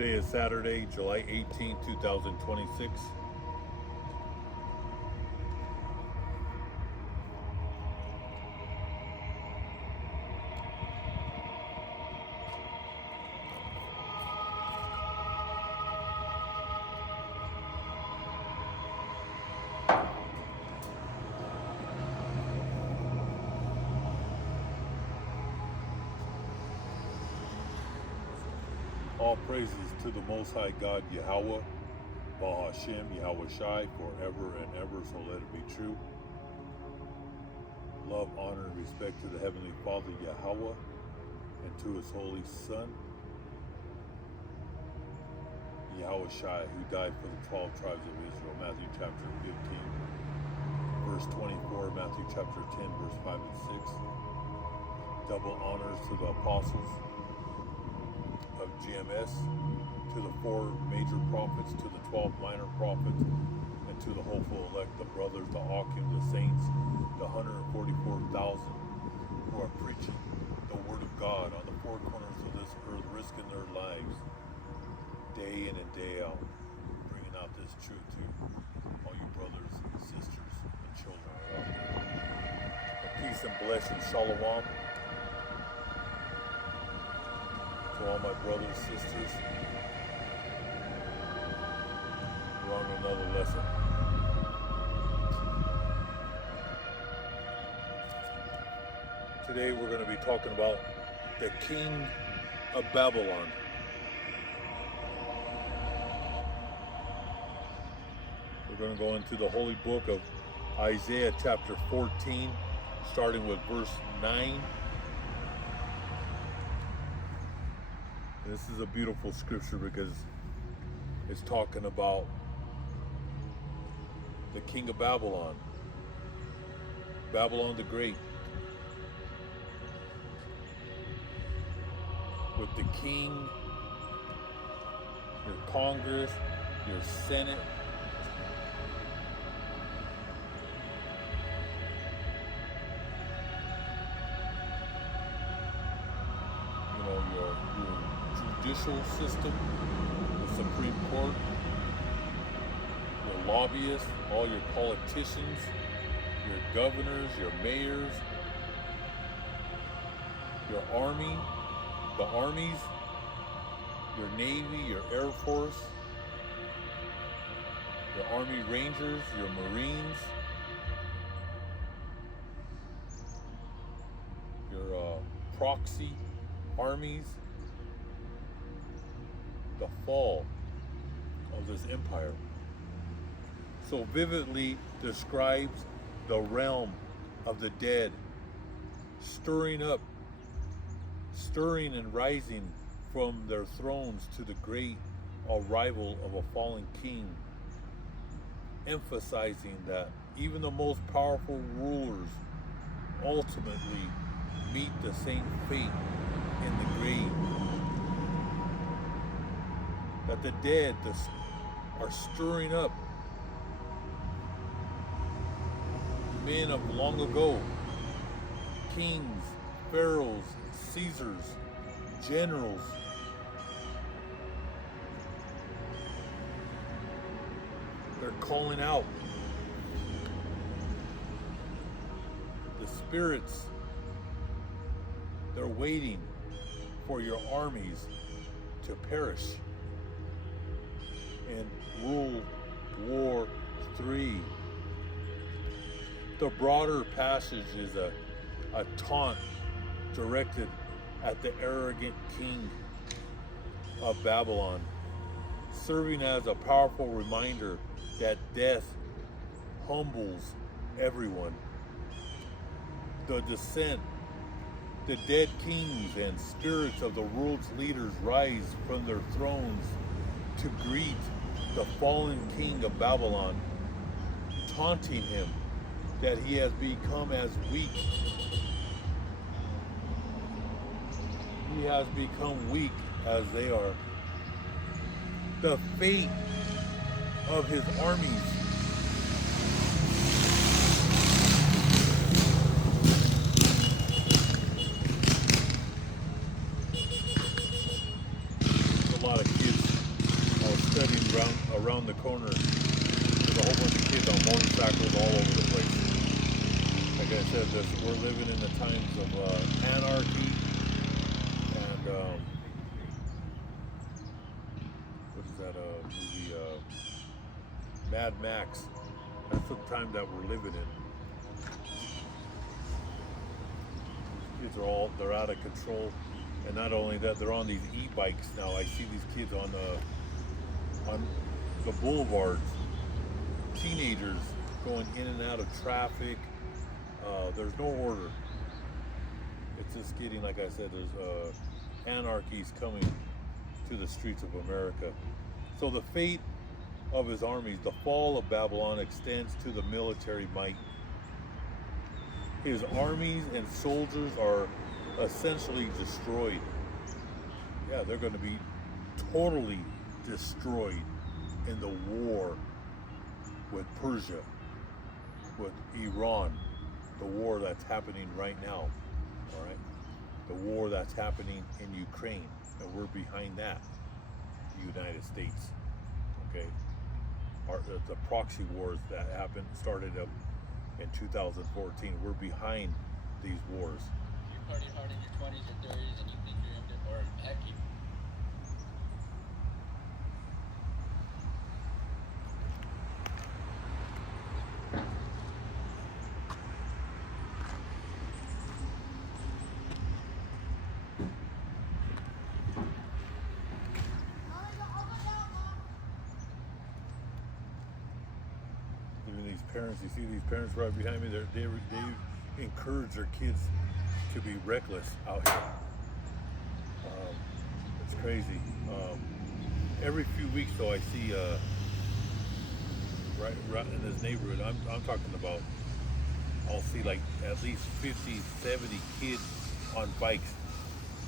Today is Saturday, July 18, 2026. All praises to the Most High God, Yahweh, Bahashem, Yahweh Shai, forever and ever, so let it be true. Love, honor, and respect to the Heavenly Father, Yahweh, and to His Holy Son, Yahweh Shai, who died for the 12 tribes of Israel, Matthew chapter 15, verse 24, Matthew chapter 10, verse 5 and 6. Double honors to the apostles of GMS, to the 4 major prophets, to the 12 minor prophets, and to the hopeful elect, the brothers, the Akim, the saints, the 144,000 who are preaching the word of God on the 4 corners of this earth, risking their lives day in and day out, bringing out this truth to all you brothers, sisters, and children out there. Peace and blessing, shalom. To all my brothers, sisters, we're on another lesson. Today we're going to be talking about the king of Babylon. We're going to go into the holy book of Isaiah chapter 14, starting with verse 9. This is a beautiful scripture because it's talking about the king of Babylon, Babylon the Great, with the king, your Congress, your Senate, your judicial system, the Supreme Court, your lobbyists, all your politicians, your governors, your mayors, your army, the armies, your Navy, your Air Force, your Army Rangers, your Marines, your proxy armies. The fall of this empire so vividly describes the realm of the dead, stirring and rising from their thrones to the great arrival of a fallen king, emphasizing that even the most powerful rulers ultimately meet the same fate in the grave. That the dead are stirring up men of long ago, kings, pharaohs, Caesars, generals, they're calling out. The spirits, they're waiting for your armies to perish. In World War III. The broader passage is a taunt directed at the arrogant king of Babylon, serving as a powerful reminder that death humbles everyone. The descent, the dead kings and spirits of the world's leaders rise from their thrones to greet the fallen king of Babylon, taunting him that he has become as weak. He has become weak as they are. The fate of his armies a lot of kids I said, we're living in the times of anarchy and what is that movie? Mad Max. That's the time that we're living in. Kids are they're out of control, and not only that, they're on these e-bikes now. I see these kids on the boulevards, teenagers going in and out of traffic. There's no order. It's just getting, like I said, there's anarchy's coming to the streets of America. So the fate of his armies, the fall of Babylon, extends to the military might. His armies and soldiers are essentially destroyed. Yeah, they're going to be totally destroyed in the war with Persia, with Iran, the war that's happening right now, all right? The war that's happening in Ukraine, and we're behind that, the United States, okay? The proxy wars that started up in 2014, we're behind these wars. You party hard in your 20s or 30s and you think you're or heck, you parents, you see these parents right behind me, they encourage their kids to be reckless out here. It's crazy. Every few weeks though, I see right in this neighborhood, I'm talking about, I'll see like at least 50, 70 kids on bikes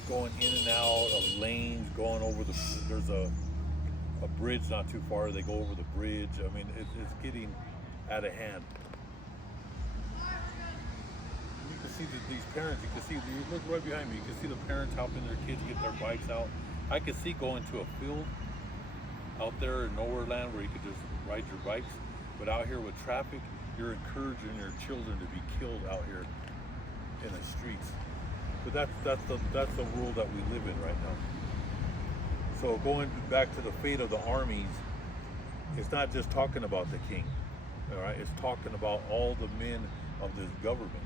going in and out of lanes, going over there's a bridge not too far, they go over the bridge. I mean, it's getting out of hand. You can see these parents, you look right behind me, you can see the parents helping their kids get their bikes out. I could see going to a field out there in nowhere land where you could just ride your bikes, but out here with traffic, you're encouraging your children to be killed out here in the streets. But that's the world that we live in right now. So going back to the fate of the armies, it's not just talking about the king. All right, it's talking about all the men of this government,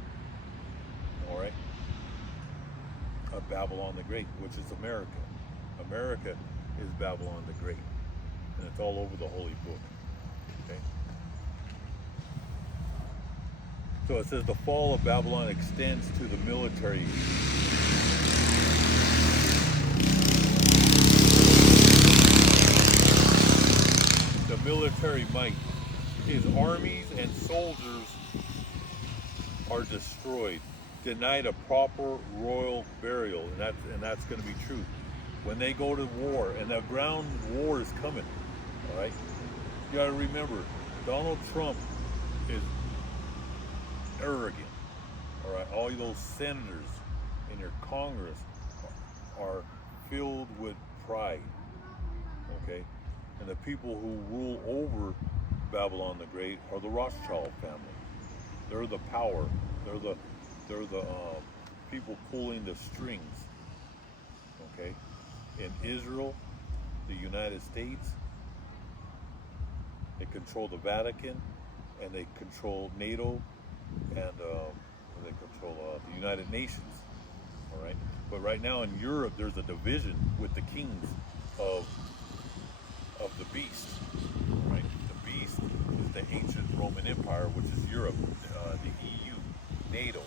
all right, of Babylon the Great, which is America. America is Babylon the Great, and it's all over the Holy Book, okay? So it says the fall of Babylon extends to the military. The military might. His armies and soldiers are destroyed, denied a proper royal burial, and that's going to be true. When they go to war, and the ground war is coming, all right? You got to remember, Donald Trump is arrogant, all right? All those senators in your Congress are filled with pride, okay? And the people who rule over Babylon the Great are the Rothschild family. They're the power. They're the people pulling the strings. Okay, in Israel, the United States, they control the Vatican, and they control NATO, and they control the United Nations. All right, but right now in Europe, there's a division with the kings of the beast. Right. Is the ancient Roman Empire, which is Europe, the EU, NATO.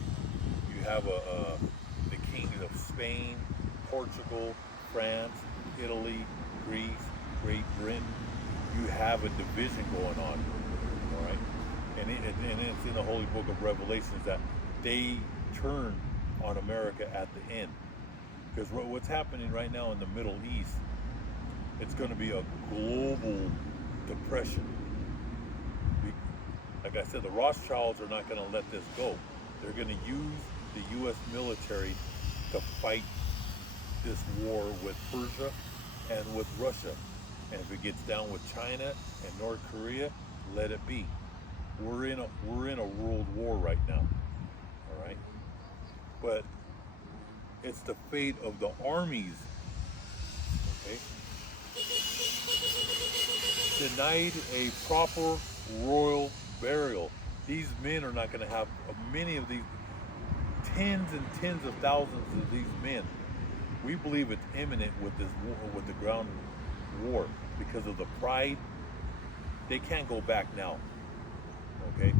You have the kings of Spain, Portugal, France, Italy, Greece, Great Britain. You have a division going on, all right? And it's in the Holy Book of Revelations that they turn on America at the end. Because what's happening right now in the Middle East, it's going to be a global depression. Like I said, the Rothschilds are not going to let this go. They're going to use the U.S. military to fight this war with Persia and with Russia. And if it gets down with China and North Korea, let it be. We're in a world war right now. but it's the fate of the armies. Okay, denied a proper royal burial. These men are not going to have many of these, tens and tens of thousands of these men. We believe it's imminent with this war, with the ground war, because of the pride. They can't go back now. Okay,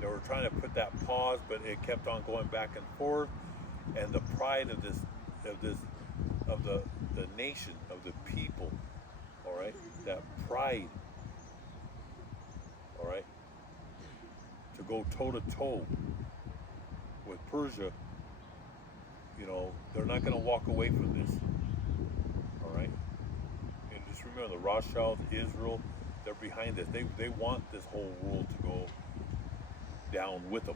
they were trying to put that pause, but it kept on going back and forth, and the pride of the nation, of the people. All right, that pride. All right, to go toe to toe with Persia. You know, they're not going to walk away from this. All right, and just remember, the Rothschilds, Israel, they're behind this. They want this whole world to go down with them.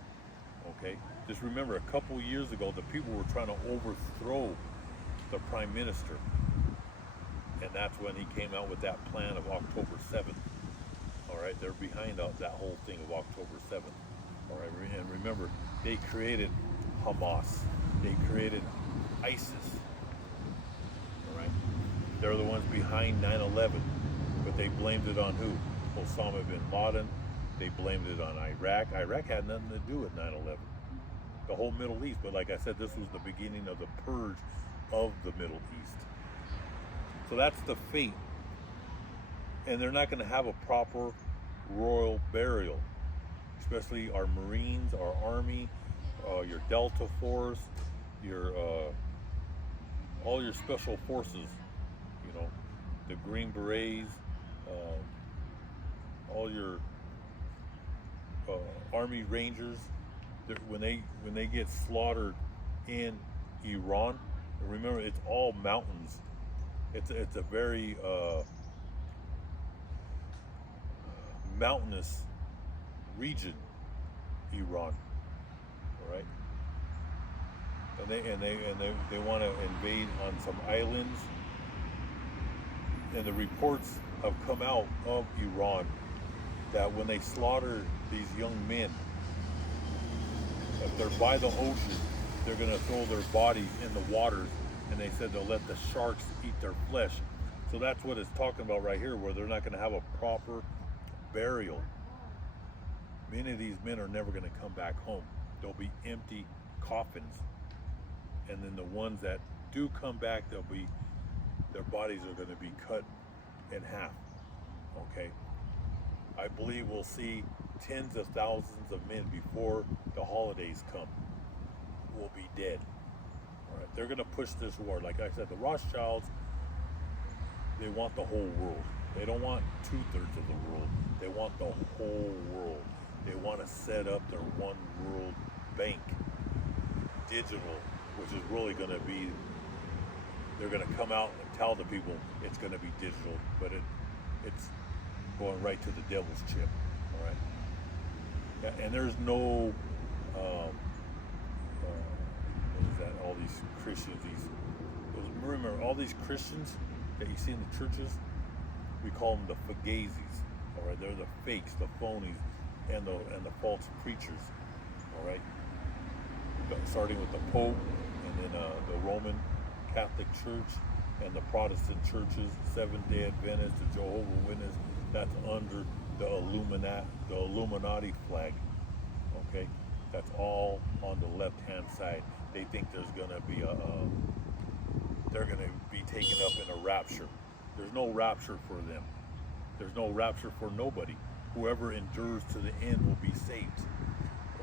Okay, just remember, a couple years ago, the people were trying to overthrow the prime minister, and that's when he came out with that plan of October 7th. All right, they're behind that whole thing of October 7th. All right, and remember, they created Hamas. They created ISIS. All right, they're the ones behind 9/11, but they blamed it on who? Osama bin Laden. They blamed it on Iraq. Iraq had nothing to do with 9/11. The whole Middle East. But like I said, this was the beginning of the purge of the Middle East. So that's the fate. And they're not going to have a proper royal burial, especially our Marines, our Army, your Delta Force, your all your special forces, you know, the Green Berets, all your Army Rangers. When they get slaughtered in Iran, remember, it's all mountains. It's a very mountainous region, Iran. All right, and they want to invade on some islands, and the reports have come out of Iran that when they slaughter these young men, if they're by the ocean, they're going to throw their bodies in the waters, and they said they'll let the sharks eat their flesh. So that's what it's talking about right here, where they're not going to have a proper burial. Many of these men are never going to come back home. There'll be empty coffins, and then the ones that do come back, their bodies are going to be cut in half. Okay, I believe we'll see tens of thousands of men before the holidays come will be dead. All right, they're going to push this war. Like I said, the Rothschilds, they want the whole world. They don't want 2/3 of the world. They want the whole world. They want to set up their one world bank, digital, which is really going to be, they're going to come out and tell the people it's going to be digital, but it's going right to the devil's chip. All right. Yeah, and there's no, what is that? All these Christians, remember, all these Christians that you see in the churches, we call them the fagazis. All right, they're the fakes, the phonies, and the false preachers. All right, starting with the Pope, and then the Roman Catholic Church, and the Protestant churches, Seventh-day Adventists, the Jehovah's Witness. That's under the Illuminati flag. Okay, that's all on the left-hand side. They think there's gonna be they're gonna be taken up in a rapture. There's no rapture for them. There's no rapture for nobody. Whoever endures to the end will be saved.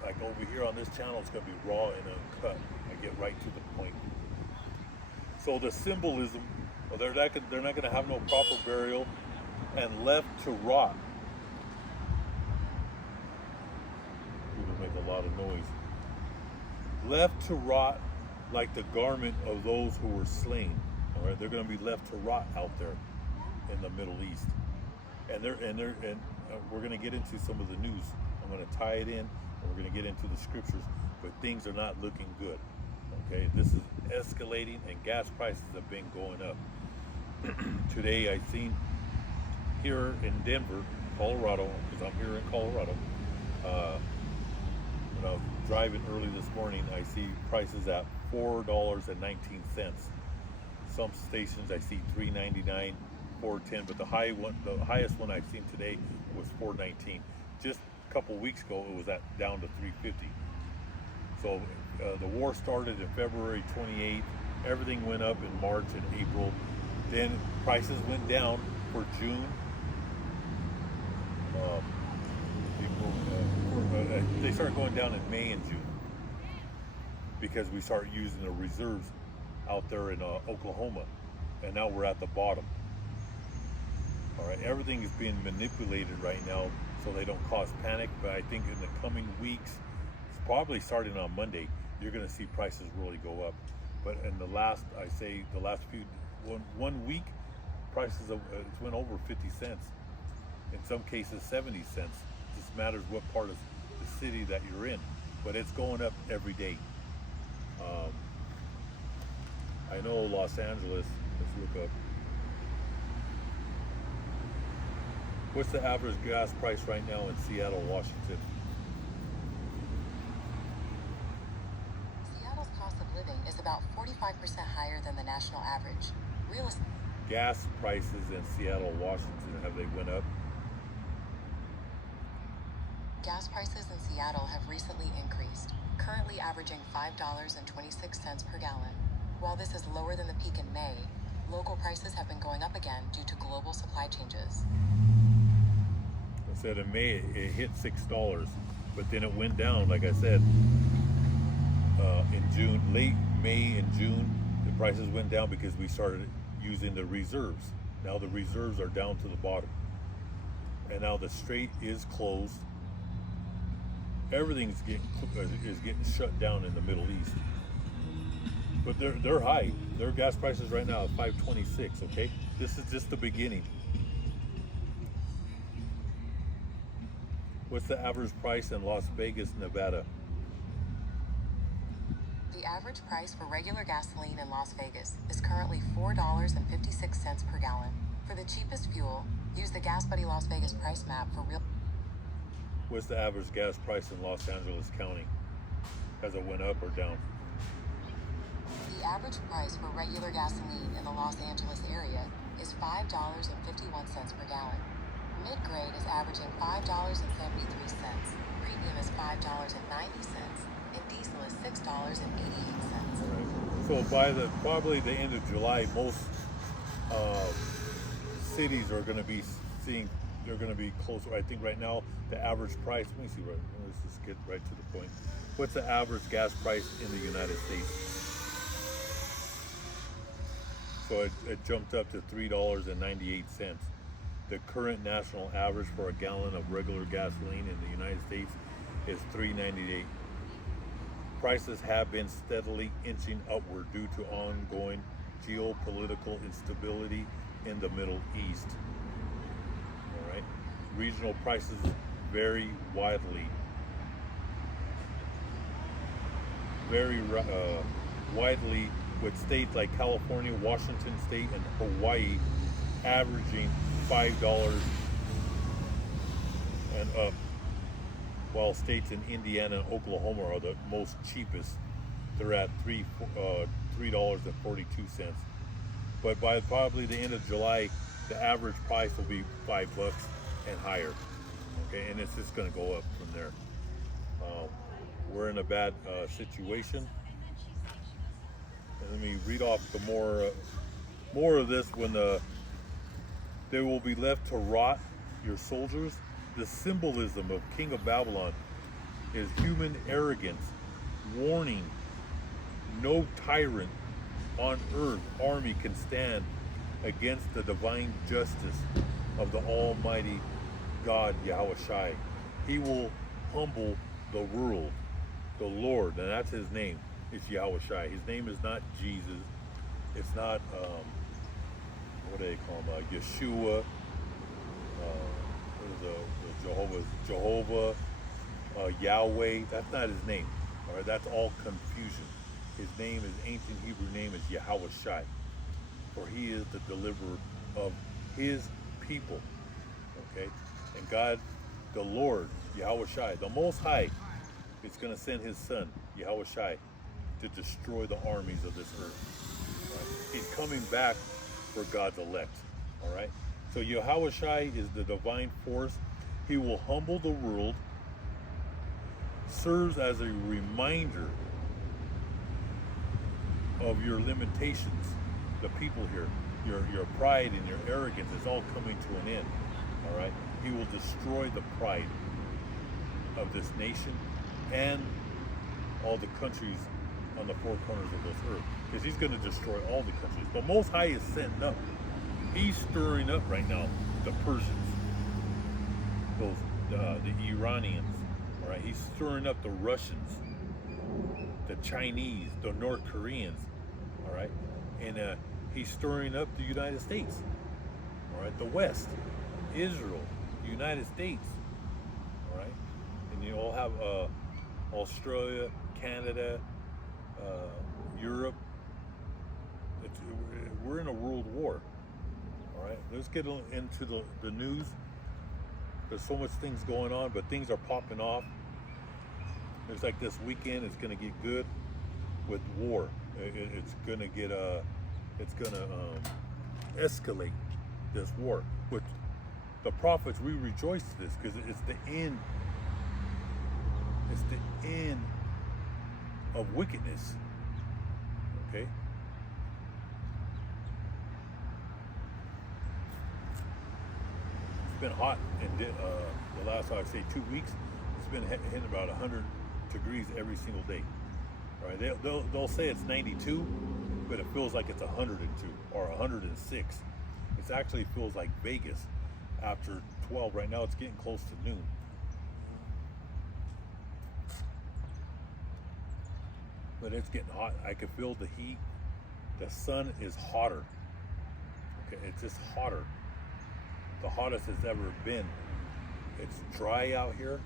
Like over here on this channel, it's gonna be raw and uncut. I get right to the point. So the symbolism, they're not gonna have no proper burial, and left to rot. People make a lot of noise. Left to rot like the garment of those who were slain. All right, they're going to be left to rot out there in the Middle East, and we're going to get into some of the news. I'm going to tie it in, and we're going to get into the scriptures, but things are not looking good. Okay, this is escalating, and gas prices have been going up. Today, I seen here in Denver, Colorado, because I'm here in Colorado, when I was driving early this morning, I see prices at $4.19. Some stations I see $3.99, $4.10, but the highest one I've seen today was $4.19. Just a couple weeks ago, it was down to $3.50. So the war started in February 28th. Everything went up in March and April. Then prices went down for June. They start going down in May and June because we start using the reserves out there in Oklahoma, and now we're at the bottom. All right, everything is being manipulated right now so they don't cause panic, but I think in the coming weeks, probably starting on Monday, you're going to see prices really go up. But in the last one week, prices it's went over 50 cents. In some cases 70 cents. It just matters what part of the city that you're in, but it's going up every day. I know Los Angeles, let's look up. What's the average gas price right now in Seattle, Washington? Seattle's cost of living is about 45% higher than the national average. Gas prices in Seattle, Washington, have they went up? Gas prices in Seattle have recently increased, currently averaging $5.26 per gallon. While this is lower than the peak in May, local prices have been going up again due to global supply changes. I said in May it hit $6, but then it went down, like I said, in June, late May and June, the prices went down because we started using the reserves. Now the reserves are down to the bottom. And now the strait is closed. Everything is getting shut down in the Middle East. But they're high. Their gas prices right now are $5.26, okay? This is just the beginning. What's the average price in Las Vegas, Nevada? The average price for regular gasoline in Las Vegas is currently $4.56 per gallon. For the cheapest fuel, use the Gas Buddy Las Vegas price map for real. What's the average gas price in Los Angeles County? Has it went up or down? The average price for regular gasoline in the Los Angeles area is $5.51 per gallon. Mid-grade is averaging $5.73. Premium is $5.90, and diesel is $6.88. So by probably the end of July, most cities are going to be seeing. They're going to be closer. I think right now the average price. Let me see. Let's just get right to the point. What's the average gas price in the United States? So it jumped up to $3.98. The current national average for a gallon of regular gasoline in the United States is $3.98. Prices have been steadily inching upward due to ongoing geopolitical instability in the Middle East. All right, regional prices vary widely. Widely, with states like California, Washington State, and Hawaii averaging $5 and up, while states in Indiana and Oklahoma are the most cheapest. They're at $3.42. But by probably the end of July, the average price will be $5 and higher. Okay, and it's just going to go up from there. We're in a bad situation. And let me read off the more of this. When they will be left to rot, your soldiers. The symbolism of King of Babylon is human arrogance, warning no tyrant on earth army can stand against the divine justice of the Almighty God Yahushai. He will humble the world, the Lord, and that's his name. It's Yahushai. His name is not Jesus. It's not what do they call him? Yeshua. Jehovah, Yahweh. That's not his name. All right, that's all confusion. His name, his ancient Hebrew name, is Yahushai, for he is the deliverer of his people. Okay, and God, the Lord, Yahushai, the Most High, It's going to send his son, Yahweh Shai, to destroy the armies of this earth. Right? He's coming back for God's elect. All right. So Yahweh Shai is the divine force. He will humble the world, serves as a reminder of your limitations. The people here, your pride and your arrogance is all coming to an end. All right. He will destroy the pride of this nation and all the countries on the four corners of this earth, because he's going to destroy all the countries. But Most High is setting up. He's stirring up right now the Persians, the Iranians. All right, he's stirring up the Russians, the Chinese, the North Koreans. All right, and he's stirring up the United States. All right, the West, Israel, United States. All right, and you all have Australia, Canada, Europe. We're in a world war. All right, let's get into the news. There's so much things going on, but things are popping off. It's like this weekend is going to get good with war. It's going to get it's going to escalate this war. With the prophets, we rejoice to this because it's the end. It's the end of wickedness. Okay. It's been hot in the last, I'd say, 2 weeks. It's been hitting about 100 degrees every single day. All right, they'll say it's 92, but it feels like it's 102 or 106. It actually feels like Vegas after 12. Right now, it's getting close to noon. But it's getting hot. I can feel the heat. The sun is hotter. Okay, it's just hotter. The hottest it's ever been. It's dry out here.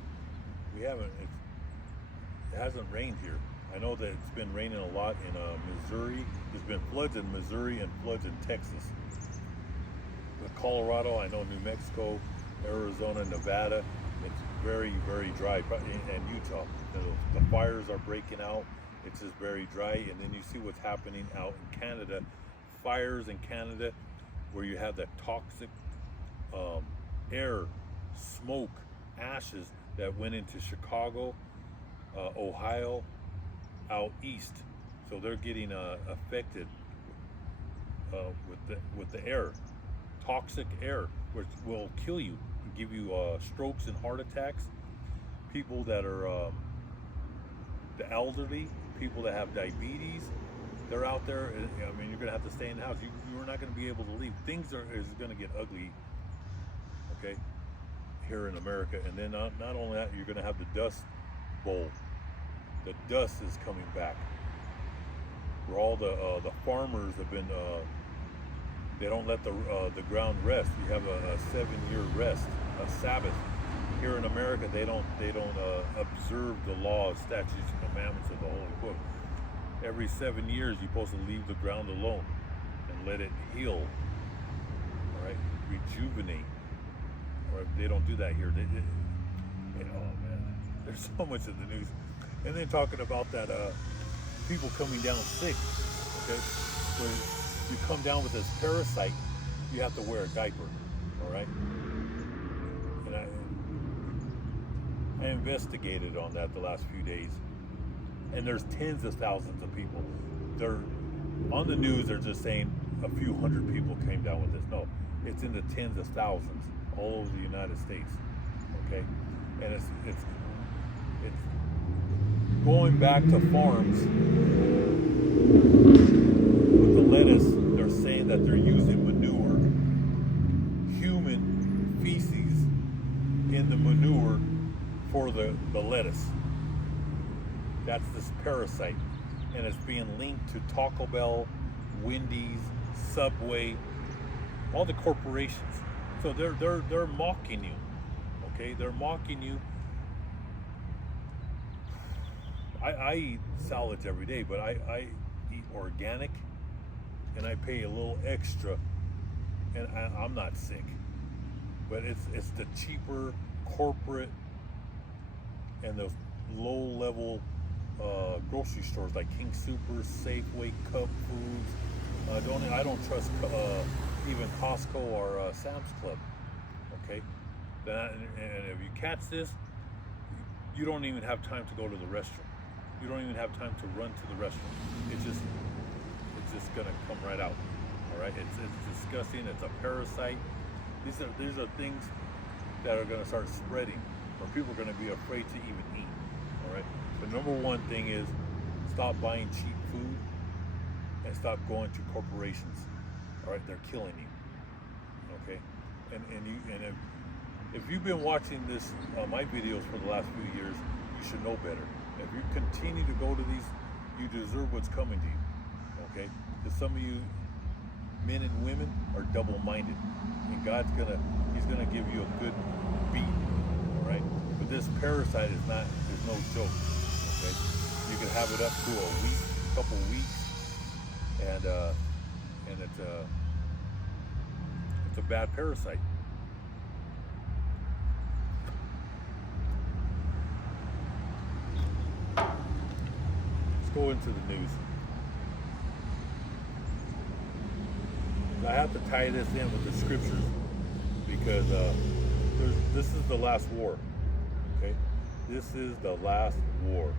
It hasn't rained here. I know that it's been raining a lot in Missouri. There's been floods in Missouri and floods in Texas. With Colorado, I know New Mexico, Arizona, Nevada, it's very, very dry. And Utah, the fires are breaking out. It's just very dry. And then you see what's happening out in Canada. Fires in Canada where you have that toxic air, smoke, ashes that went into Chicago, Ohio, out east. So they're getting affected with the air, toxic air, which will kill you, give you strokes and heart attacks. People that are the elderly, people that have diabetes, they're out there. I mean, you're gonna have to stay in the house. You're not gonna be able to leave. Things is gonna get ugly. Okay, here in America, and then not only that, you're gonna have the Dust Bowl. The dust is coming back. Where all the farmers have been, they don't let the ground rest. You have a 7-year rest, a Sabbath. Here in America, they don't observe the laws, statutes, and commandments of the Holy Book. Every 7 years, you're supposed to leave the ground alone and let it heal. All right, rejuvenate. All right, they don't do that here. Oh man, there's so much in the news. And then talking about that, people coming down sick. Okay, when you come down with this parasite, you have to wear a diaper. All right. And I investigated on that the last few days, and there's tens of thousands of people. They're on the news. They're just saying a few hundred people came down with this. No, it's in the tens of thousands all over the United States. Okay, and it's going back to farms with the lettuce. They're saying that they're using manure, human feces in the manure for the lettuce. That's this parasite, and it's being linked to Taco Bell, Wendy's, Subway, all the corporations. So they're mocking you. Okay, they're mocking you. I eat salads every day, but I eat organic, and I pay a little extra, and I'm not sick. But it's the cheaper corporate and those low-level grocery stores like King Soopers, Safeway, Cub Foods. I don't trust even Costco or Sam's Club. Okay, and if you catch this, you don't even have time to go to the restroom. You don't even have time to run to the restroom. It's just gonna come right out. All right, it's disgusting. It's a parasite. These are things that are gonna start spreading, or people are gonna be afraid to even eat. All right. The number one thing is stop buying cheap food and stop going to corporations. All right, they're killing you. Okay, and if you've been watching this my videos for the last few years, you should know better. If you continue to go to these, you deserve what's coming to you. Okay, because some of you men and women are double-minded, and He's gonna give you a good beat. All right, but this parasite is not. There's no joke. Okay, you can have it up to a week, couple weeks, and it's a bad parasite. Let's go into the news. I have to tie this in with the scriptures because this is the last war. Okay, this is the last war.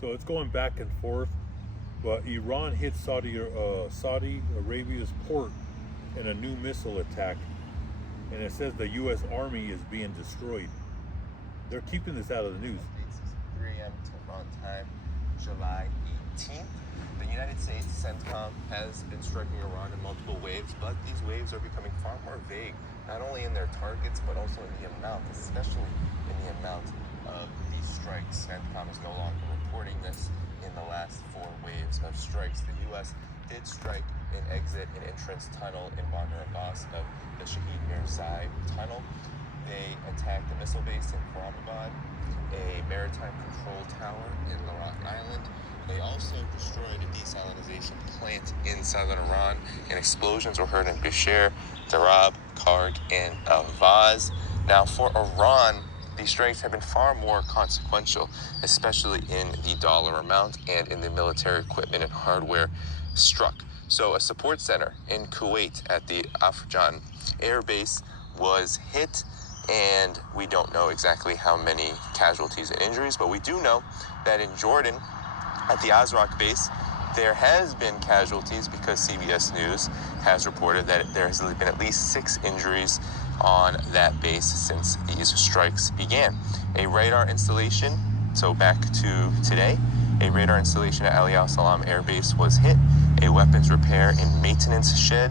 So it's going back and forth, but Iran hit Saudi Arabia's port in a new missile attack, and it says the U.S. Army is being destroyed. They're keeping this out of the news. It's 3 a.m. Tehran time, July 18th. The United States CENTCOM has been striking Iran in multiple waves, but these waves are becoming far more vague, not only in their targets, but also in the amount, especially in the amount of these strikes. CENTCOM is no longer reporting this in the last 4 waves of strikes. The U.S. did strike an exit and entrance tunnel in Bandar Abbas of the Shahid Mirzai tunnel. They attacked the missile base in Karamabad, a maritime control tower in Lorat Island. They also destroyed a desalinization plant in southern Iran, and explosions were heard in Bushehr, Darab, Karg, and Avaz. Now, for Iran, these strikes have been far more consequential, especially in the dollar amount and in the military equipment and hardware struck. So a support center in Kuwait at the Afjan Air Base was hit, and we don't know exactly how many casualties and injuries, but we do know that in Jordan, at the Azraq base, there has been casualties because CBS News has reported that there has been at least 6 injuries on that base since these strikes began. A radar installation, so back to today, a radar installation at Ali al-Salam Air Base was hit. A weapons repair and maintenance shed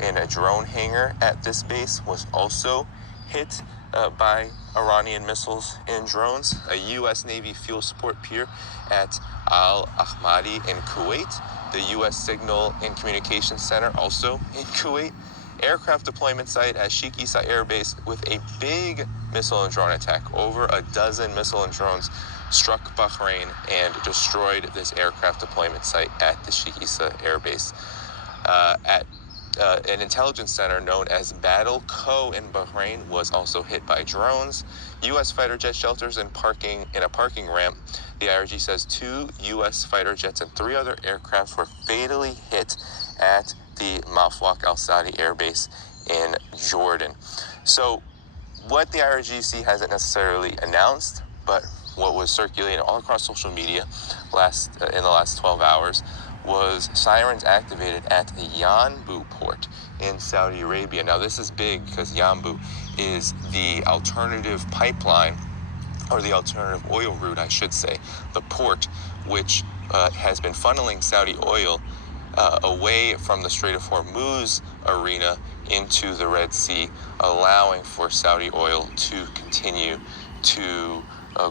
in a drone hangar at this base was also hit by Iranian missiles and drones. A U.S. Navy fuel support pier at Al-Ahmadi in Kuwait. The U.S. Signal and Communications Center also in Kuwait. Aircraft deployment site at Sheikh Issa Air Base with a big missile and drone attack. Over a dozen missile and drones struck Bahrain and destroyed this aircraft deployment site at the Sheikh Issa Air Base. At an intelligence center known as Battle Co in Bahrain was also hit by drones. U.S. fighter jet shelters in a parking ramp. The IRG says 2 U.S. fighter jets and 3 other aircraft were fatally hit at the Mafwaq al-Sadi Air Base in Jordan. So what the IRGC hasn't necessarily announced, but what was circulating all across social media in the last 12 hours was sirens activated at the Yanbu port in Saudi Arabia. Now this is big because Yanbu is the alternative pipeline, or the alternative oil route, I should say, the port which has been funneling Saudi oil away from the Strait of Hormuz arena into the Red Sea, allowing for Saudi oil to continue to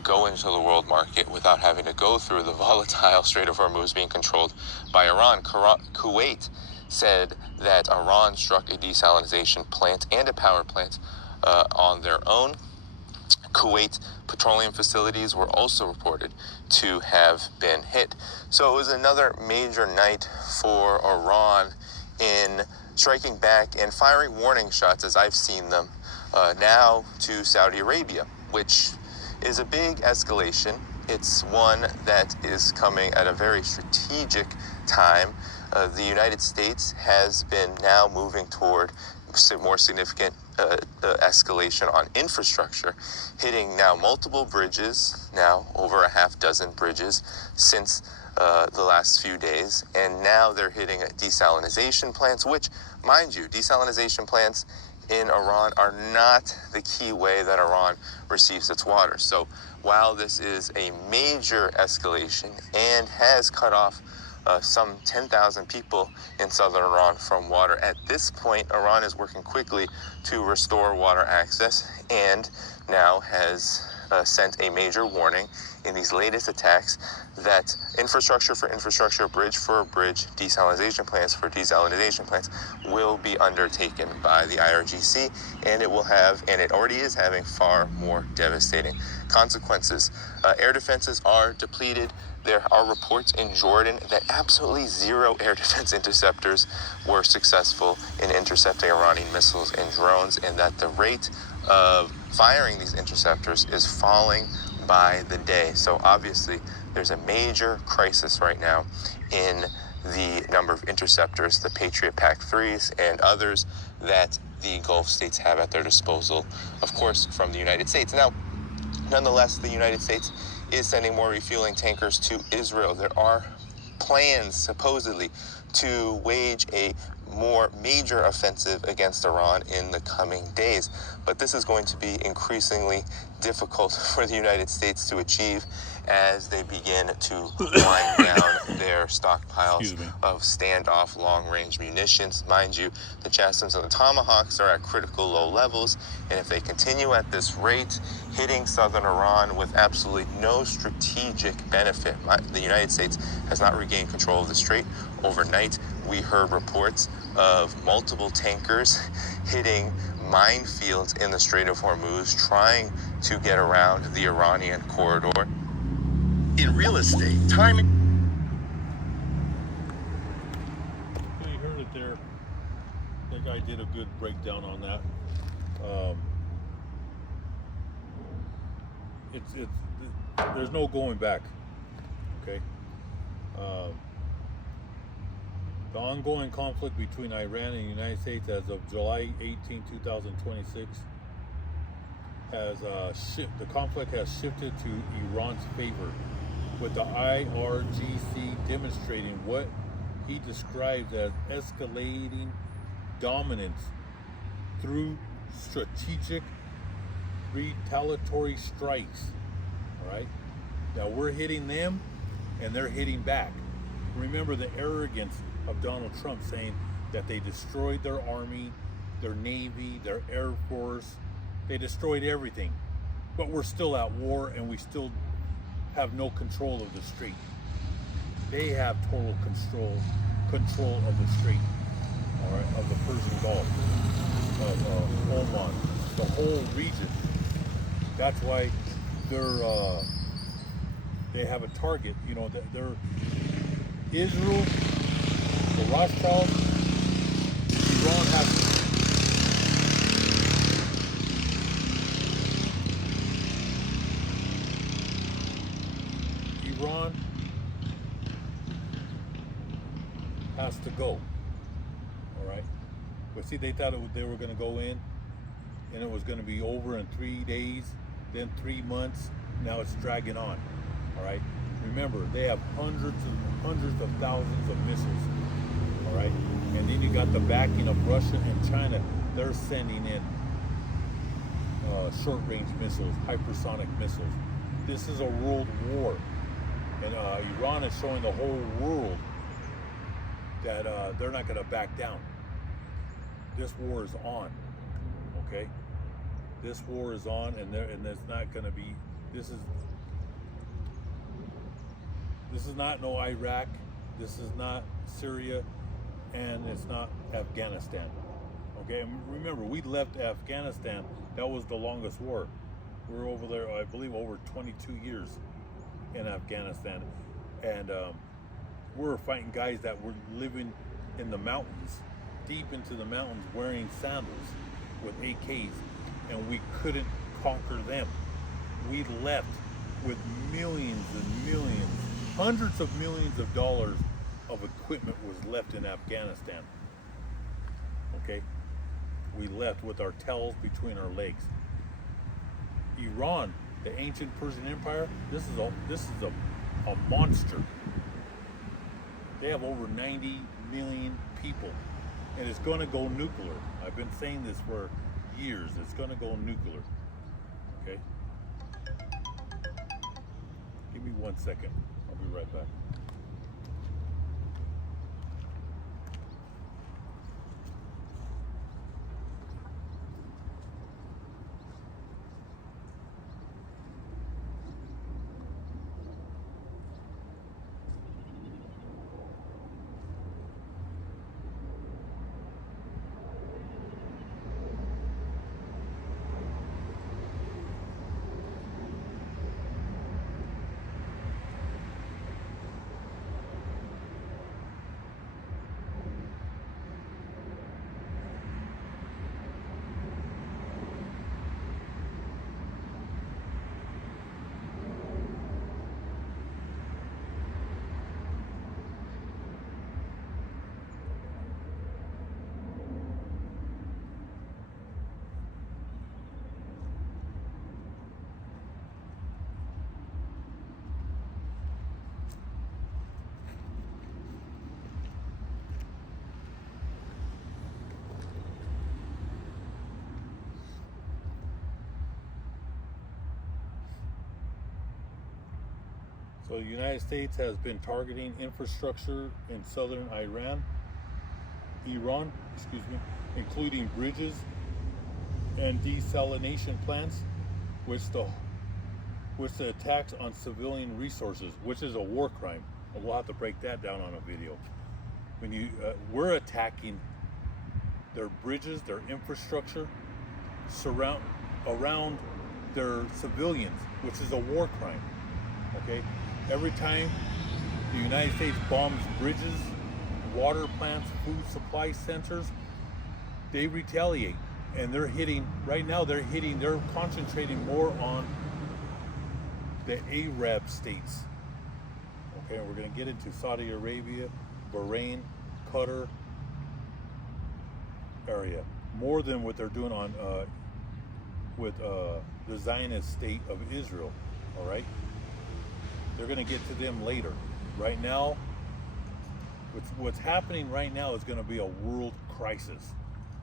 go into the world market without having to go through the volatile Strait of Hormuz being controlled by Iran. Kuwait said that Iran struck a desalination plant and a power plant on their own. Kuwait petroleum facilities were also reported to have been hit. So it was another major night for Iran in striking back and firing warning shots, as I've seen them, now to Saudi Arabia, which is a big escalation. It's one that is coming at a very strategic time. The United States has been now moving toward more significant escalation on infrastructure, hitting now multiple bridges, now over a half dozen bridges since the last few days. And now they're hitting desalination plants, which, mind you, desalination plants in Iran are not the key way that Iran receives its water. So while this is a major escalation and has cut off some 10,000 people in southern Iran from water, at this point, Iran is working quickly to restore water access and now has sent a major warning in these latest attacks that infrastructure for infrastructure, bridge for bridge, desalination plants for desalination plants will be undertaken by the IRGC, and it will have, and it already is having, far more devastating consequences. Air defenses are depleted. There are reports in Jordan that absolutely zero air defense interceptors were successful in intercepting Iranian missiles and drones, and that the rate of firing these interceptors is falling by the day. So obviously there's a major crisis right now in the number of interceptors, the Patriot PAC-3s and others that the Gulf states have at their disposal, of course, from the United States. Now, nonetheless, the United States is sending more refueling tankers to Israel. There are plans, supposedly, to wage a more major offensive against Iran in the coming days. But this is going to be increasingly difficult for the United States to achieve as they begin to wind down their stockpiles of standoff long-range munitions. Mind you, the JASSMs and the Tomahawks are at critical low levels, and if they continue at this rate, hitting southern Iran with absolutely no strategic benefit. The United States has not regained control of the strait. Overnight, we heard reports of multiple tankers hitting minefields in the Strait of Hormuz, trying to get around the Iranian corridor. In real estate, timing. So you heard it there. That guy did a good breakdown on that. There's no going back. Okay. The ongoing conflict between Iran and the United States as of July 18, 2026 has the conflict has shifted to Iran's favor, with the IRGC demonstrating what he describes as escalating dominance through strategic retaliatory strikes. All right? Now we're hitting them and they're hitting back. Remember the arrogance of Donald Trump saying that they destroyed their army, their navy, their air force. They destroyed everything. But we're still at war and we still have no control of the strait. They have total control of the strait, all right, of the Persian Gulf, of Oman, the whole region. That's why they have a target. You know, they're Israel, the Rothschilds, Iran has. Iran has to go. All right. But see, they thought they were going to go in, and it was going to be over in 3 days, then 3 months. Now it's dragging on. All right. Remember, they have hundreds of thousands of missiles. All right. And then you got the backing of Russia and China. They're sending in short-range missiles, hypersonic missiles. This is a world war. And Iran is showing the whole world that they're not going to back down. This war is on, okay? This war is on, and there's not going to be. This is not no Iraq. This is not Syria. and it's not Afghanistan. Okay, and remember, we left Afghanistan. That was the longest war. We were over there, I believe, over 22 years in Afghanistan, and we were fighting guys that were living in the mountains, deep into the mountains, wearing sandals with AKs, and we couldn't conquer them. We left with millions and millions, hundreds of millions of dollars of equipment was left in Afghanistan. Okay, we left with our tails between our legs. Iran, the ancient Persian Empire, this is a monster. They have over 90 million people, and it's going to go nuclear. I've been saying this for years. It's going to go nuclear. Okay? Give me 1 second. I'll be right back. So the United States has been targeting infrastructure in southern Iran, including bridges and desalination plants, which the attacks on civilian resources, which is a war crime. And we'll have to break that down on a video. When we're attacking their bridges, their infrastructure, around their civilians, which is a war crime. Okay, every time the United States bombs bridges, water plants, food supply centers, they retaliate, and they're concentrating more on the Arab states. Okay, we're going to get into Saudi Arabia, Bahrain, Qatar area more than what they're doing on with the Zionist state of Israel. All right, they're going to get to them later. Right now, what's happening right now is going to be a world crisis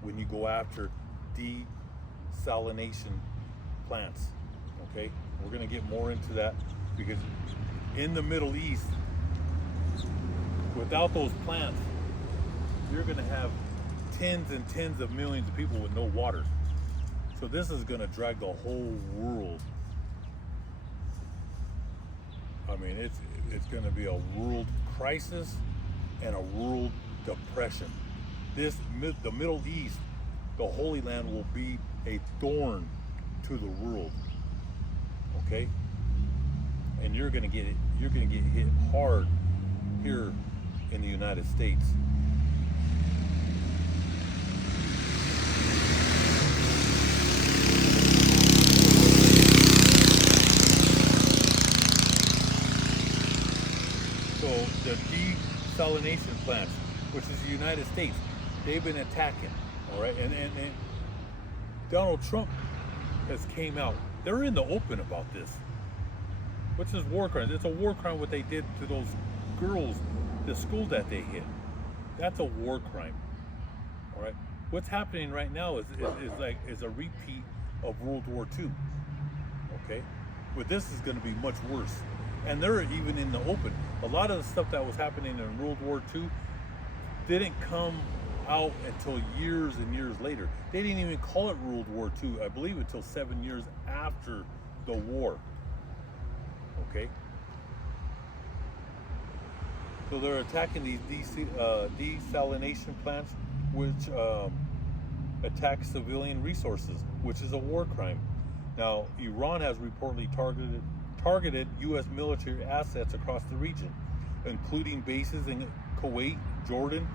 when you go after desalination plants. Okay, we're going to get more into that, because in the Middle East, without those plants, you're going to have tens and tens of millions of people with no water. So this is going to drag the whole world. I mean, it's going to be a world crisis and a world depression. The Middle East, the Holy Land, will be a thorn to the world. Okay, and you're going to get hit hard here in the United States. So the desalination plants, which is the United States, they've been attacking. All right, and Donald Trump has came out. They're in the open about this, which is war crime. It's a war crime what they did to those girls, the school that they hit. That's a war crime. All right. What's happening right now is a repeat of World War II. Okay, but this is going to be much worse. And they're even in the open. A lot of the stuff that was happening in World War II didn't come out until years and years later. They didn't even call it World War II, I believe, until 7 years after the war. Okay? So they're attacking these desalination plants, which attack civilian resources, which is a war crime. Now, Iran has reportedly targeted U.S. military assets across the region, including bases in Kuwait, Jordan,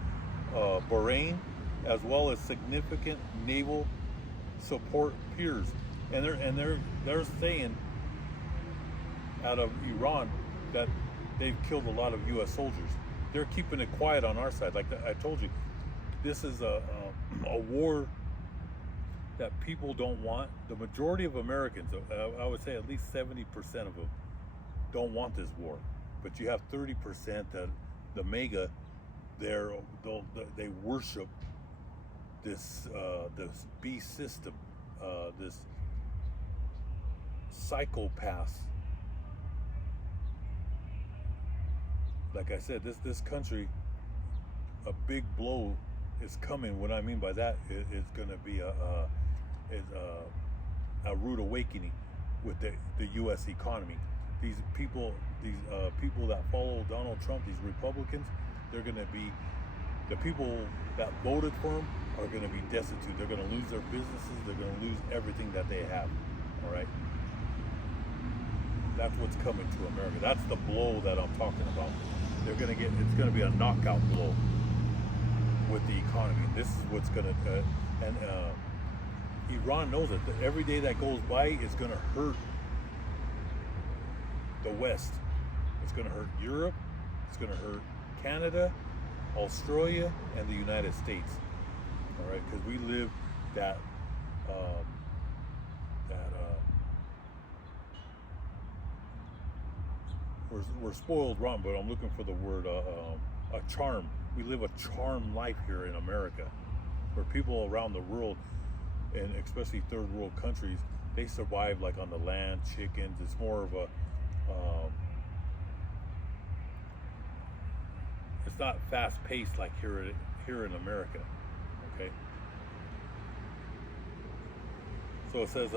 Bahrain, as well as significant naval support piers. And they're saying out of Iran that they've killed a lot of U.S. soldiers. They're keeping it quiet on our side. Like I told you, this is a war that people don't want. The majority of Americans, I would say at least 70% of them, don't want this war. But you have 30% that the mega, they worship this beast system, this psychopaths. Like I said, this country, a big blow is coming. What I mean by that is going to be a rude awakening with the U.S. economy. These people that follow Donald Trump, these Republicans, they're going to be, the people that voted for him are going to be destitute. They're going to lose their businesses. They're going to lose everything that they have. All right. That's what's coming to America. That's the blow that I'm talking about. It's going to be a knockout blow with the economy. This is what's going to, and Iran knows it. Every day that goes by is going to hurt the West. It's going to hurt Europe. It's going to hurt Canada, Australia, and the United States. All right, because we live that we're spoiled rotten, but I'm looking for the word a charm. We live a charmed life here in America, where people around the world, and especially third world countries, they survive like on the land, chickens. It's more of a it's not fast paced like here in America. Okay. So it says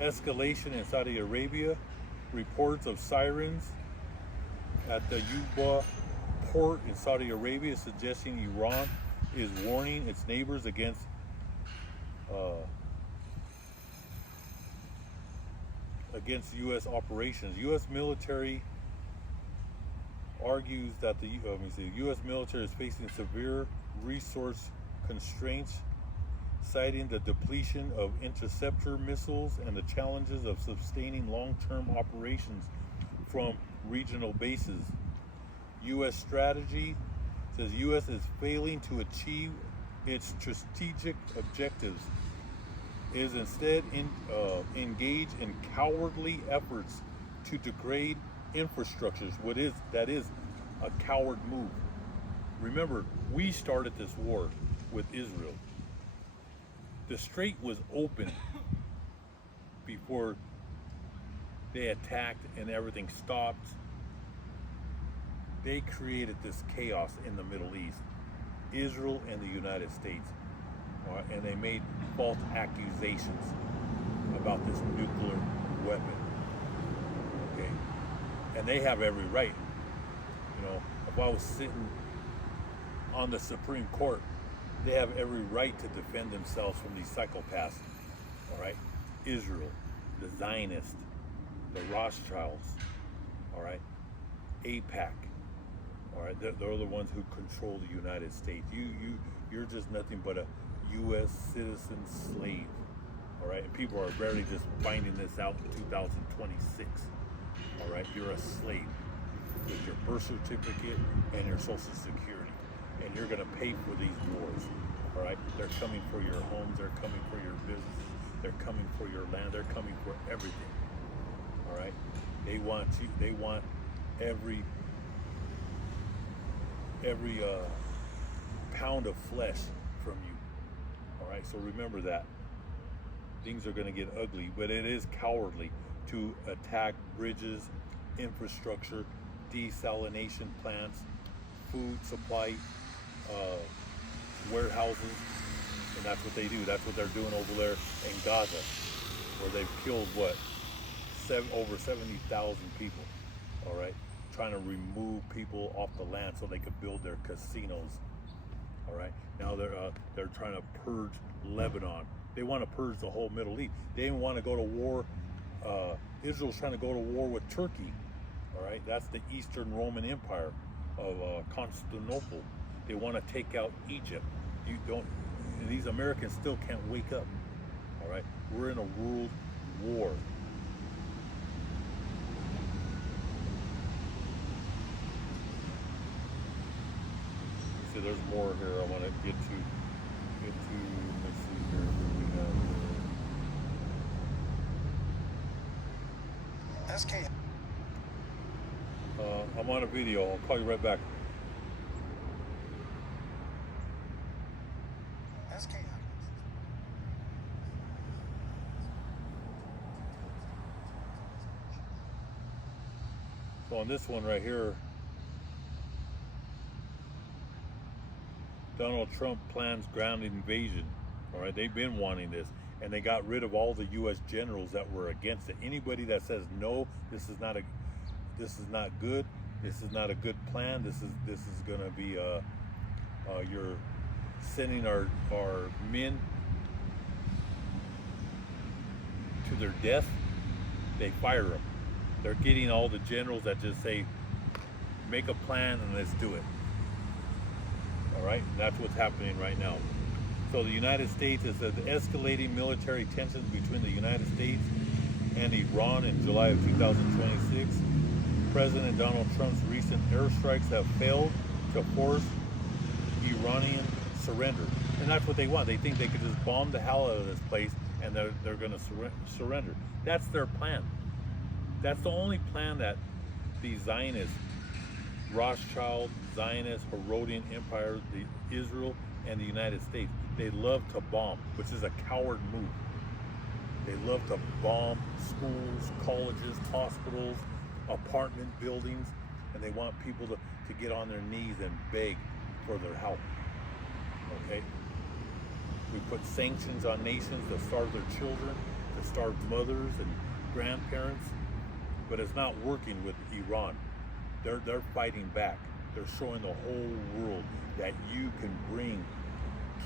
escalation in Saudi Arabia. Reports of sirens at the Yuba port in Saudi Arabia suggesting Iran is warning its neighbors against U.S. operations. U.S. military argues that the U.S. military is facing severe resource constraints, citing the depletion of interceptor missiles and the challenges of sustaining long-term operations from regional bases. U.S. strategy says U.S. is failing to achieve its strategic objectives. It is instead engaged in cowardly efforts to degrade infrastructures. That is a coward move. Remember, we started this war with Israel. The strait was open before they attacked and everything stopped. They created this chaos in the Middle East, Israel and the United States, and they made false accusations about this nuclear weapon. Okay, and they have every right. You know, if I was sitting on the Supreme Court, they have every right to defend themselves from these psychopaths. All right, Israel, the Zionists, the Rothschilds. All right, AIPAC. All right, they're the ones who control the United States. You're just nothing but a U.S. citizen slave. All right, and people are barely just finding this out in 2026. All right, you're a slave with your birth certificate and your Social Security. And you're going to pay for these wars, all right? They're coming for your homes. They're coming for your businesses. They're coming for your land. They're coming for everything, all right? They want you. They want every pound of flesh from you, all right? So remember that. Things are going to get ugly, but it is cowardly to attack bridges, infrastructure, desalination plants, food supply, warehouses, and that's what they do. That's what they're doing over there in Gaza, where they've killed over 70,000 people. All right, trying to remove people off the land so they could build their casinos. All right. Now they're trying to purge Lebanon. They want to purge the whole Middle East. They didn't want to go to war. Israel's trying to go to war with Turkey. All right. That's the Eastern Roman Empire of Constantinople. They want to take out Egypt. You don't. These Americans still can't wake up. All right. We're in a world war. See, there's more here I want to get to. Let's see here. What we have here. SK. I'm on a video. I'll call you right back. SK. So on this one right here, Donald Trump plans ground invasion. All right, they've been wanting this, and they got rid of all the U.S. generals that were against it. Anybody that says no, this is not good. This is not a good plan. This is going to be you're sending our men to their death. They fire them. They're getting all the generals that just say, make a plan and let's do it. All right, that's what's happening right now. So the United States has said the escalating military tensions between the United States and Iran in July of 2026. President Donald Trump's recent airstrikes have failed to force Iranian surrender. And that's what they want. They think they could just bomb the hell out of this place and they're going to surrender. That's their plan. That's the only plan that the Zionists, Rothschild, Zionist, Herodian Empire, the Israel, and the United States, they love to bomb, which is a coward move. They love to bomb schools, colleges, hospitals, apartment buildings, and they want people to get on their knees and beg for their help. Okay? We put sanctions on nations to starve their children, to starve mothers and grandparents, but it's not working with Iran. They're fighting back. They're showing the whole world that you can bring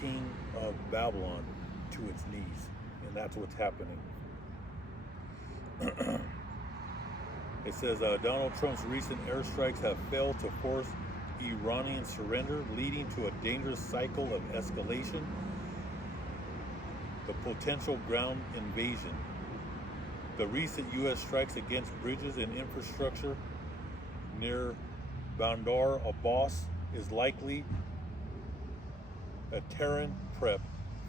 King of Babylon to its knees, and that's what's happening. It says Donald Trump's recent airstrikes have failed to force Iranian surrender, leading to a dangerous cycle of escalation. The potential ground invasion. The recent U.S. strikes against bridges and infrastructure near Bandar Abbas is likely a Terran prep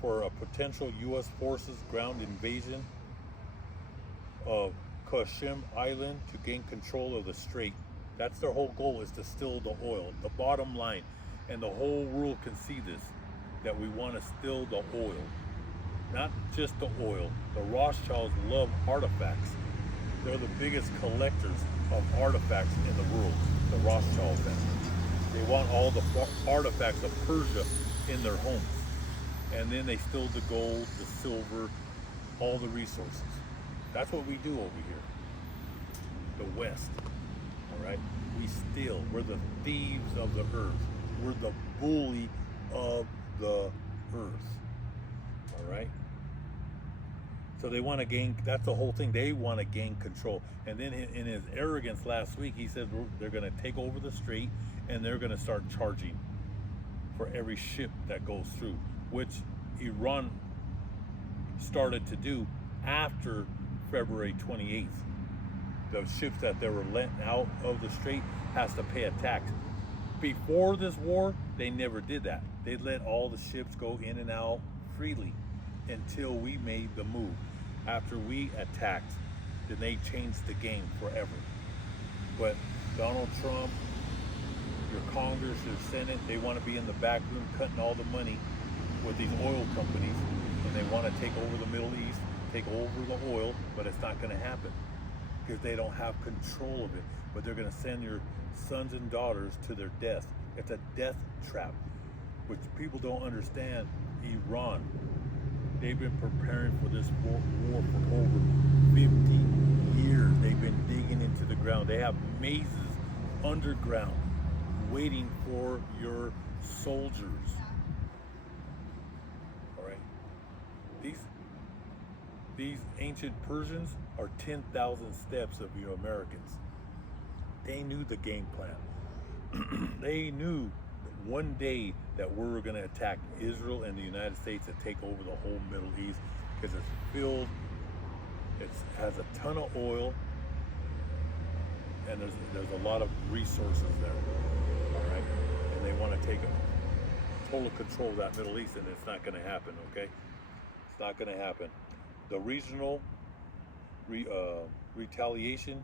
for a potential U.S. forces ground invasion of Qasem Island to gain control of the strait. That's their whole goal, is to steal the oil. The bottom line, and the whole world can see this, that we want to steal the oil. Not just the oil. The Rothschilds love artifacts. They're the biggest collectors of artifacts in the world, the Rothschild family. They want all the artifacts of Persia in their homes. And then they steal the gold, the silver, all the resources. That's what we do over here. The West. All right? We steal. We're the thieves of the earth. We're the bully of the earth. All right? So they want to gain, that's the whole thing. They want to gain control. And then in his arrogance last week, he said they're going to take over the strait and they're going to start charging for every ship that goes through, which Iran started to do after February 28th. The ships that they were letting out of the strait has to pay a tax. Before this war, they never did that. They let all the ships go in and out freely until we made the move. After we attacked, then they changed the game forever. But Donald Trump, your Congress, your Senate, they want to be in the back room cutting all the money with these oil companies, and they want to take over the Middle East, take over the oil, but it's not going to happen because they don't have control of it. But they're going to send your sons and daughters to their death. It's a death trap, which people don't understand. Iran, they've been preparing for this war for over 50 years. They've been digging into the ground. They have mazes underground, waiting for your soldiers. All right. These ancient Persians are 10,000 steps of you Americans. They knew the game plan. They knew that one day that we were going to attack Israel and the United States and take over the whole Middle East because it's filled, it has a ton of oil, and there's a lot of resources there. All right, and they want to take total control of that Middle East, and it's not going to happen. Okay, it's not going to happen. The regional retaliation,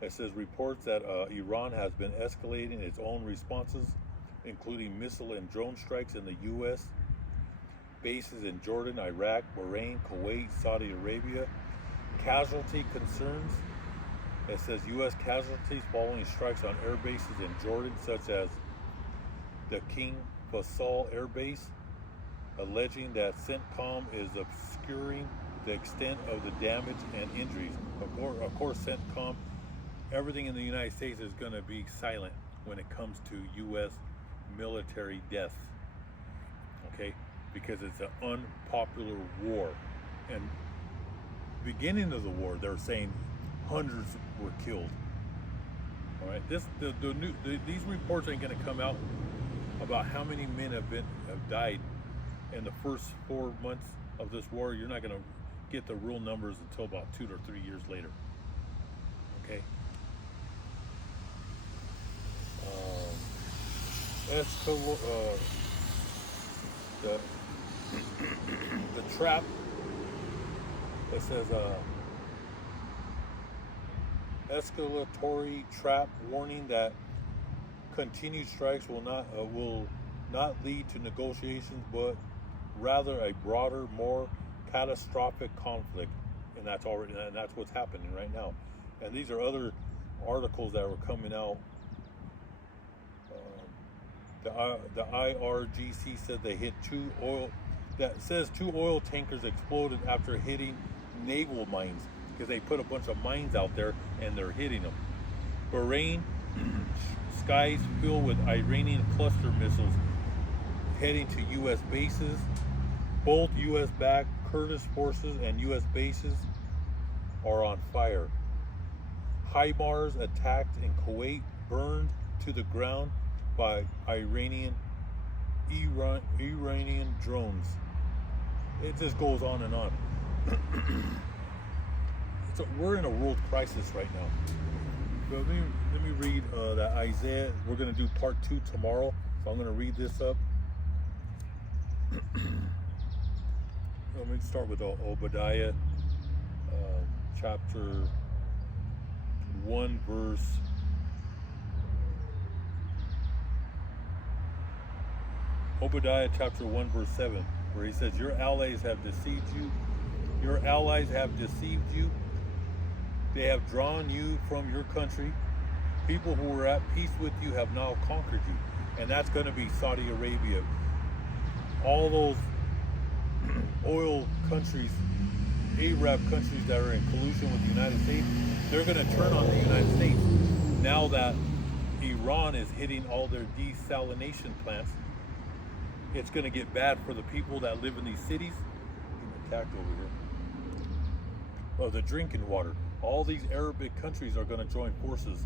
it says reports that Iran has been escalating its own responses, including missile and drone strikes in the U.S., bases in Jordan, Iraq, Bahrain, Kuwait, Saudi Arabia. Casualty concerns, it says U.S. casualties following strikes on air bases in Jordan, such as the King Faisal Air Base, alleging that CENTCOM is obscuring the extent of the damage and injuries. Of course, CENTCOM, everything in the United States is going to be silent when it comes to U.S. military deaths, okay? Because it's an unpopular war. And beginning of the war, they're saying hundreds were killed. All right, these reports ain't going to come out about how many men have died in the first 4 months of this war. You're not going to get the real numbers until about 2 or 3 years later. Okay. The trap. It says escalatory trap warning that continued strikes will not lead to negotiations, but rather a broader, more catastrophic conflict, and that's what's happening right now. And these are other articles that were coming out. The IRGC said they hit two oil tankers exploded after hitting naval mines, because they put a bunch of mines out there and they're hitting them. Bahrain, skies filled with Iranian cluster missiles heading to U.S. bases. Both U.S.-backed Kurdish forces and U.S. bases are on fire. HIMARS attacked in Kuwait, burned to the ground by Iranian drones. It just goes on and on. So we're in a world crisis right now. But let me read that Isaiah. We're going to do part 2 tomorrow, so I'm going to read this up. Let me start with Obadiah chapter 1 verse Obadiah chapter 1 verse 7, where he says, your allies have deceived you. Your allies have deceived you. They have drawn you from your country. People who were at peace with you have now conquered you. And that's going to be Saudi Arabia. All those oil countries, Arab countries that are in collusion with the United States, they're going to turn on the United States. Now that Iran is hitting all their desalination plants, it's going to get bad for the people that live in these cities. I'm attacked over here. Well, the drinking water. All these Arabic countries are going to join forces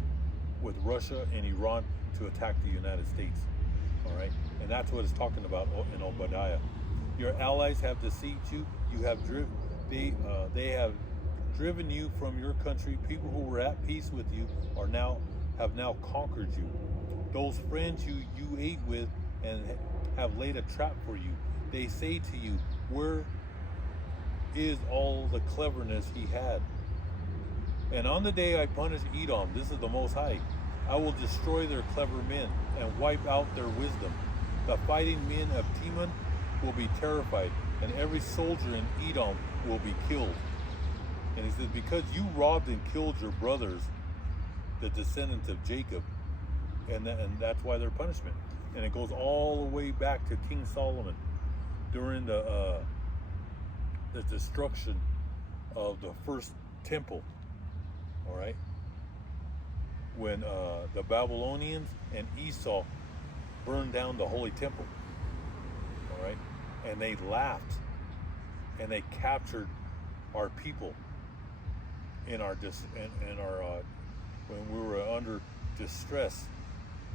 with Russia and Iran to attack the United States. All right, and that's what it's talking about in Obadiah. Your allies have deceived you. They have driven you from your country. People who were at peace with you have now conquered you. Those friends you ate with and have laid a trap for you. They say to you, where is all the cleverness he had? And on the day I punish Edom, this is the Most High, I will destroy their clever men and wipe out their wisdom. The fighting men of Teman will be terrified, and every soldier in Edom will be killed. And he says, because you robbed and killed your brothers, the descendants of Jacob, and that's why their punishment. And it goes all the way back to King Solomon during the destruction of the first temple. All right. when the Babylonians and Esau burned down the Holy Temple. All right, and they laughed and they captured our people in our when we were under distress.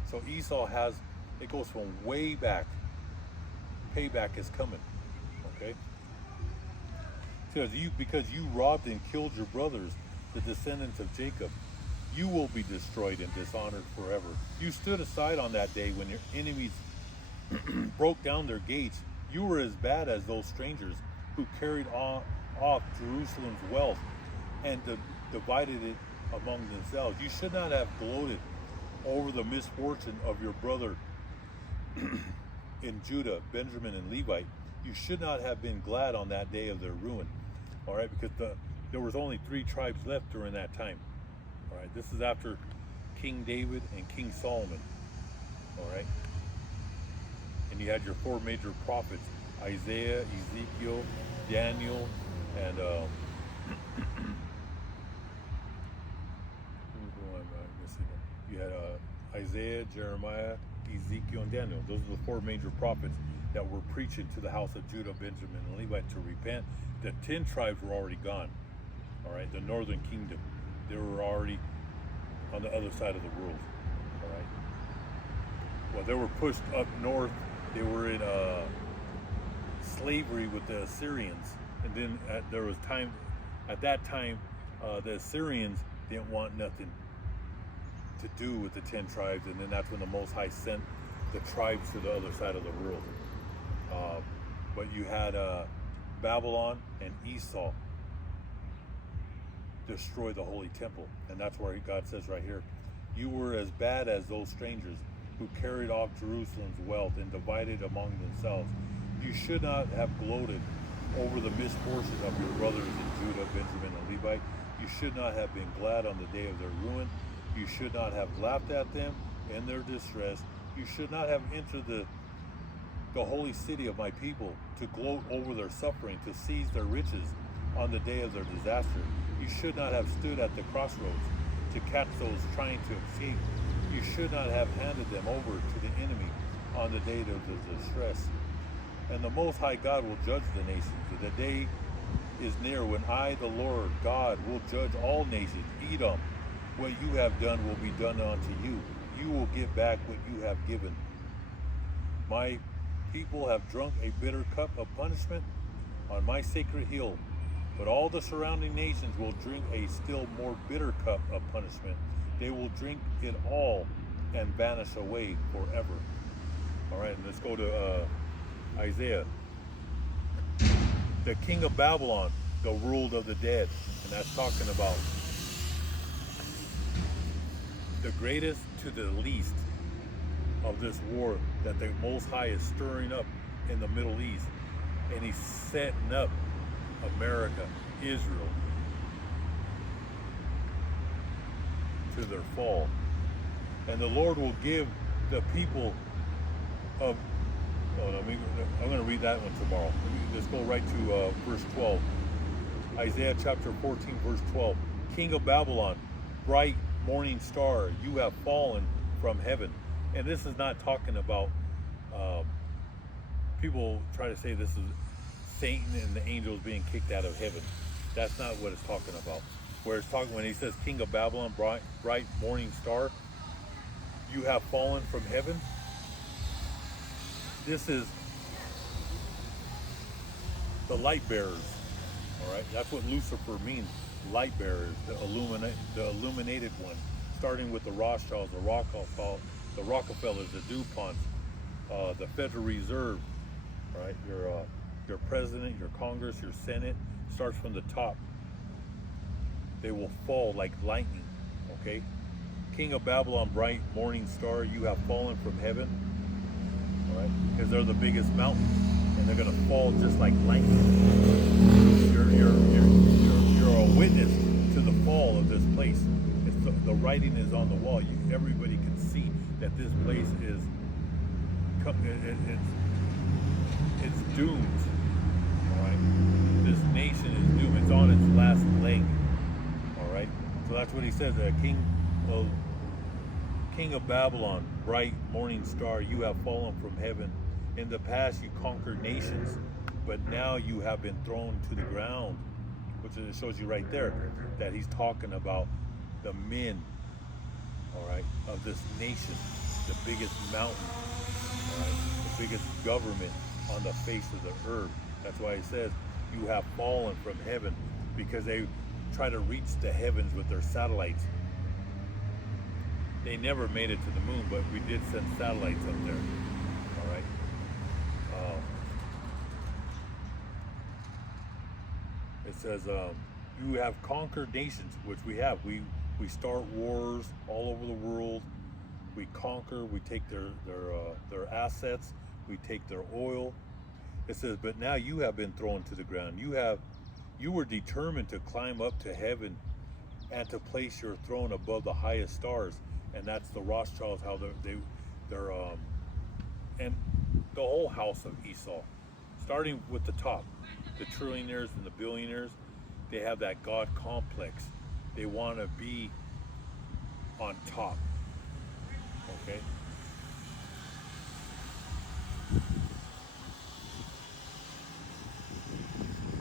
So Esau has, it goes from way back. Payback is coming. Okay. Because you robbed and killed your brothers, the descendants of Jacob, you will be destroyed and dishonored forever. You stood aside on that day when your enemies broke down their gates. You were as bad as those strangers who carried off Jerusalem's wealth and divided it among themselves. You should not have gloated over the misfortune of your brother in Judah, Benjamin, and Levite. You should not have been glad on that day of their ruin. All right, because there was only 3 tribes left during that time. All right, this is after King David and King Solomon. All right, and you had your 4 major prophets: Isaiah, Ezekiel, Daniel, and you had Isaiah, Jeremiah, Ezekiel, and Daniel. Those are the 4 major prophets that were preaching to the house of Judah, Benjamin, and Levi to repent. The 10 tribes were already gone. All right, the northern kingdom, they were already on the other side of the world. All right. Well, they were pushed up north. They were in slavery with the Assyrians, and then there was time. At that time, the Assyrians didn't want nothing to do with the 10 tribes, and then that's when the Most High sent the tribes to the other side of the world. But you had Babylon and Esau destroy the Holy Temple, and that's where God says right here, you were as bad as those strangers who carried off Jerusalem's wealth and divided among themselves. You should not have gloated over the misfortune of your brothers in Judah, Benjamin, and Levi. You should not have been glad on the day of their ruin. You should not have laughed at them in their distress. You should not have entered the holy city of my people to gloat over their suffering, to seize their riches on the day of their disaster. You should not have stood at the crossroads to catch those trying to escape. You should not have handed them over to the enemy on the day of the distress. And the Most High God will judge the nations. The day is near when I, the Lord God, will judge all nations. Edom, what you have done will be done unto you. You will get back what you have given. My people have drunk a bitter cup of punishment on my sacred hill, but all the surrounding nations will drink a still more bitter cup of punishment. They will drink it all and vanish away forever. All right, and let's go to Isaiah. The king of Babylon, the world of the dead, and that's talking about the greatest to the least of this war that the Most High is stirring up in the Middle East, and he's setting up America, Israel, to their fall. And the Lord will give the people of, I'm going to read that one tomorrow. Let's go right to verse 12. Isaiah chapter 14, verse 12. King of Babylon, bright morning star, you have fallen from heaven. And this is not talking about, people try to say this is Satan and the angels being kicked out of heaven. That's not what it's talking about. Where it's talking, when he says King of Babylon, bright morning star, you have fallen from heaven. This is the light bearers. All right, that's what Lucifer means. Light bearers, the illuminated one, starting with the Rothschilds, the Rockefellers, the DuPonts, the Federal Reserve. Right, your president, your Congress, your Senate starts from the top. They will fall like lightning. Okay, King of Babylon, bright morning star, you have fallen from heaven. All right, because they're the biggest mountain, and they're gonna fall just like lightning. You're a witness to the fall of this place. The writing is on the wall. Everybody can see that this place is it's doomed. All right, this nation is doomed. It's on its last leg. All right, so that's what he says. King of King of Babylon, bright morning star, you have fallen from heaven. In the past you conquered nations, but now you have been thrown to the ground. Which it shows you right there that he's talking about the men, all right, of this nation, the biggest mountain, all right, the biggest government on the face of the earth. That's why he says you have fallen from heaven, because they try to reach the heavens with their satellites. They never made it to the moon, but we did send satellites up there, all right. It says you have conquered nations, which we have. We start wars all over the world. We conquer. We take their assets. We take their oil. It says, but now you have been thrown to the ground. You were determined to climb up to heaven and to place your throne above the highest stars. And that's the Rothschilds, how they're and the whole house of Esau, starting with the top, the trillionaires and the billionaires. They have that God complex. They want to be on top. Okay.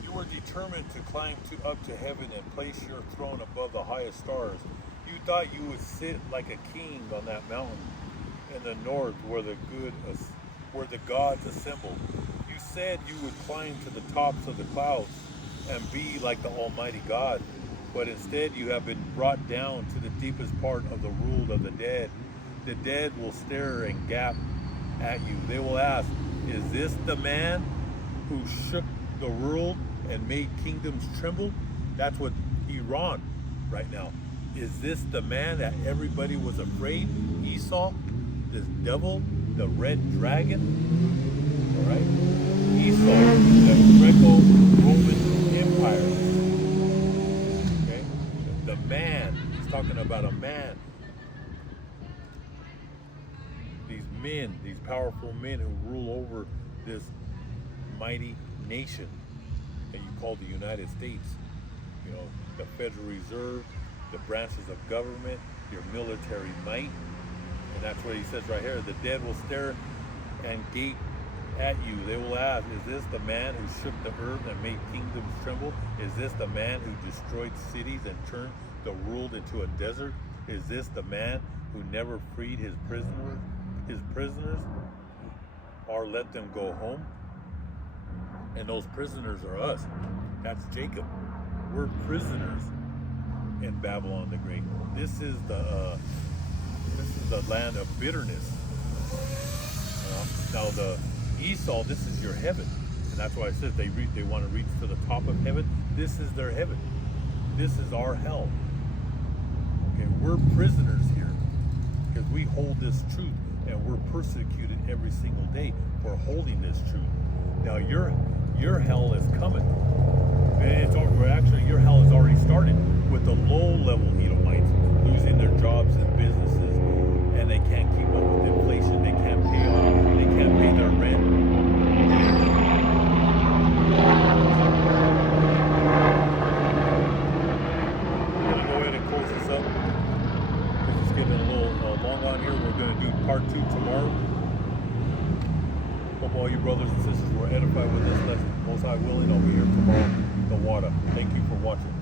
You were determined to climb up to heaven and place your throne above the highest stars. You thought you would sit like a king on that mountain in the north where the gods assemble. You said you would climb to the tops of the clouds and be like the Almighty God, but instead you have been brought down to the deepest part of the world of the dead. The dead will stare and gap at you. They will ask, is this the man who shook the world and made kingdoms tremble? That's what Iran right now. Is this the man that everybody was afraid? Esau, this devil, the red dragon, all right? Esau, the Greco-Roman Empire, okay? The man, he's talking about a man. These men, these powerful men who rule over this mighty nation that you call the United States. You know, the Federal Reserve, the branches of government, your military might. And that's what he says right here. The dead will stare and gape at you. They will ask, is this the man who shook the earth and made kingdoms tremble? Is this the man who destroyed cities and turned the world into a desert? Is this the man who never freed his prisoners? His prisoners, or let them go home? And those prisoners are us. That's Jacob. We're prisoners in Babylon the Great. This is the land of bitterness. Now the Esau, this is your heaven, and that's why I said they want to reach to the top of heaven. This is their heaven. This is our hell. Okay, we're prisoners here because we hold this truth, and we're persecuted every single day for holding this truth. Now your hell is coming. Actually, your hell has already started with the low-level Edomites losing their jobs and businesses, and they can't keep up with inflation. They can't pay their rent. I'm gonna go ahead and close this up. It's getting a little long on here. We're gonna do part 2 tomorrow. Hope all you brothers and sisters were edified with this lesson. Most High willing, I'll be here tomorrow. The water. Thank you for watching.